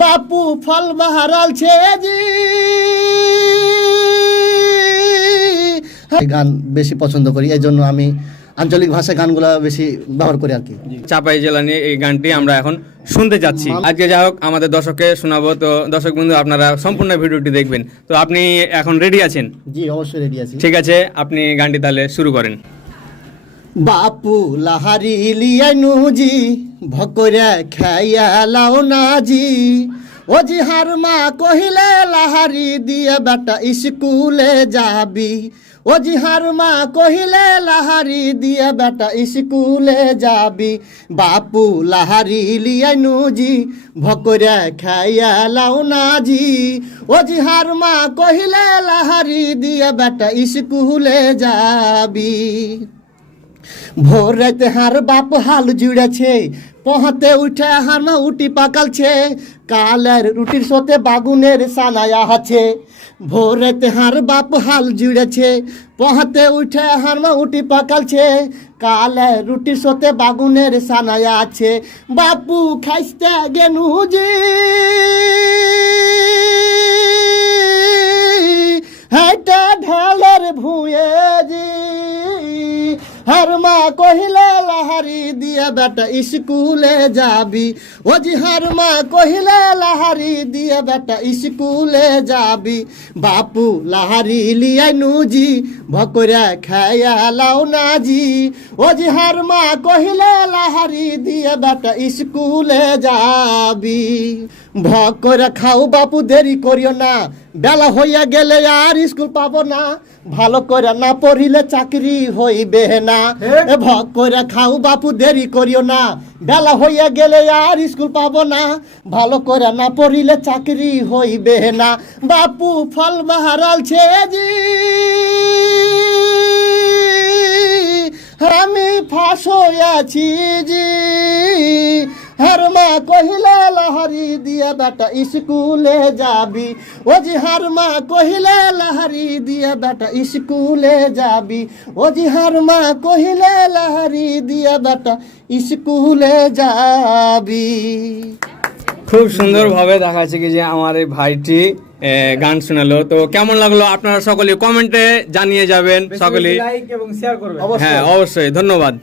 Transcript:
বাপু ফল বাহারাল ছে জি। গান বেশি পছন্দ করি, এই জন্য আমি আঞ্চলিক ভাষায় গানগুলো বেশি ব্যবহার করি আর কি। চাপাই জেলা নিয়ে এই গানটি আমরা এখন শুনতে যাচ্ছি। আজকে যাই হোক আমাদের দর্শককে শোনাবো, তো দর্শক বন্ধু আপনারা সম্পূর্ণ ভিডিওটি দেখবেন। তো আপনি এখন রেডি আছেন? জি অবশ্যই রেডি আছি। ঠিক আছে, আপনি গানটি তাহলে শুরু করেন। বাপু লাহারি লিয়াইনু জি, ভকরে খাইয়া লাও না জি। ও জি হার মা কহিলে লাহারি দিয়ে বেটা স্কুলে যাবি। ও জি হার মা কহিলে লাহারি দিয়ে বেটা স্কুলে যাবি। বাপু লাহারি লিয়াইনু জি, ভকরে খাইয়া লাও না জি। ও জি হার মা কহিলে লাহারি দিয়ে বেটা স্কুলে যাবি। ভোর রাতে হার বাপ হাল জুড়েছে, পহাতে উঠে হার মা উটি পাকালছে। কালের রুটির সাথে বাগুনের সানায়া আছে। ভোর রাতে হার বাপ হাল জুড়েছে, পহাতে উঠে হার মা উটি পাকালছে। কালের রুটির সাথে বাগুনের সানায়া আছে। বাপু খাইতে গেনু জি, হাইটা ঢালের ভুঁয়ে জি। হার মা কহিলে লাহারি দিয়ে বেটা স্কুলে যাবি। ও জি হার মা কহিলে লাহারি দিয়ে বেটা স্কুলে যাবি। বাপু লাহারি লিয়াইনু জি, ভকরে খাইয়া লাও না জি। ও জি হার মা কহিলে লাহারি দিয়ে বেটা স্কুলে যাবি। ভকরে খাও বাপু দেরি করিও না, বেলা হইয়া গেলে আর স্কুল পাবো না। ভালো করে না পড়িলে চাকরি হইবে না। ভক করে খাও বাপু দেরি করিও না, বেলা হইয়া গেলে আর স্কুল পাবো না। ভালো করে না পড়িলে চাকরি হইবে না। বাপু ফল বাহারাল ছে জি, আমি ফাঁস আছি জি। হার মা কহিলে লাহারি দিয়ে বেটা স্কুলে যাবি। ও জি হার মা কহিলে লাহারি দিয়ে বেটা স্কুলে যাবি। ও জি হার মা কহিলে লাহারি দিয়ে বেটা স্কুলে যাবি। খুব সুন্দরভাবে দেখাচ্ছে কি যে আমার এই ভাইটি গান শোনালো। তো কেমন লাগলো আপনারা সকলে কমেন্টে জানিয়ে যাবেন সকলে। লাইক এবং শেয়ার করবেন। হ্যাঁ অবশ্যই, ধন্যবাদ।